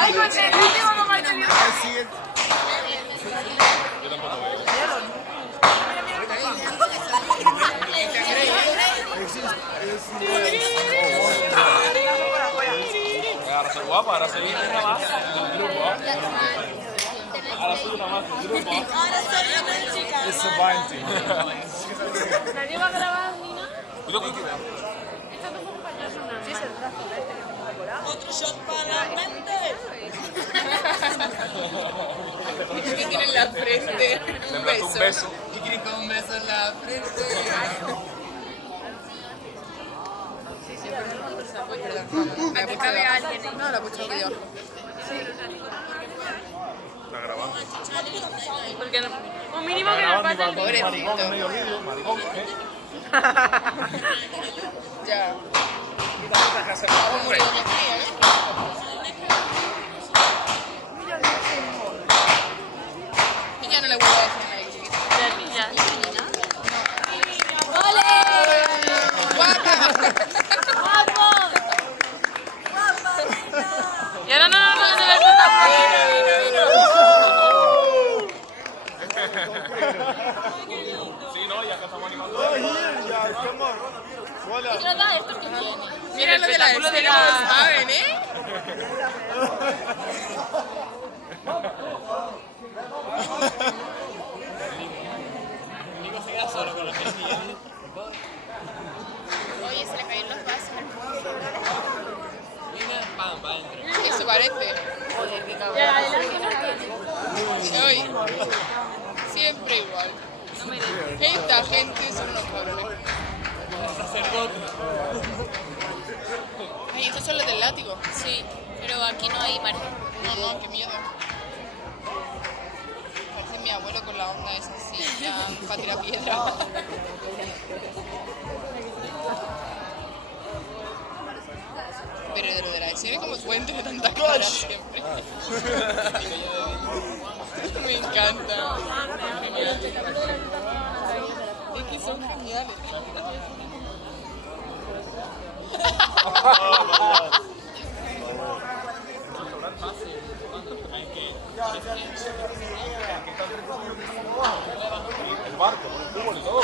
Ay, contentísimo con Marcelino. Así es. Yo tampoco veo. Ahora soy guapa, ahora soy una más del grupo. Ahora soy una más del grupo. Es Avanti. Nadie va a grabar ni nada. Cuidado, cuidado. Esta no fue payaso, una. Sí, es el brazo de este que está decorado. Otro shot para la mente. ¿Qué tiene en la frente? Le planto un beso. ¿Qué quiere con un beso en la frente? Aquí cabe alguien. No, lo he puesto yo. Está grabando. Porque no. Un mínimo que nos pase el vídeo. Maricón, medio vídeo, maricón. Ya. Vamos a morir de fría, ¿eh? Y ya no le vuelvo a decir nada, que chiquita. Y ahora no se ve tanta Sí, no, ya que estamos animando. Come on. Voilà. Mira lo de la escena, no lo saben, ¿eh? Nico se queda solo con los gestillos. Oye, se le caen los vasos. Mira, pam, va dentro. Eso parece. Joder, qué cabrón. Ya, adelante no tiene. Hoy. Siempre igual. Esta gente son unos cabrones. Sacerdote. Ay, estos son los del látigo. Sí, pero aquí no hay margen. No, no, qué miedo. Parece mi abuelo con la onda esa así, ya para tirar piedra. Pero de lo de la escena, como pueden tener tantas caras siempre. Me encanta. Genial. Es que son geniales. El barco, con el fútbol y todo.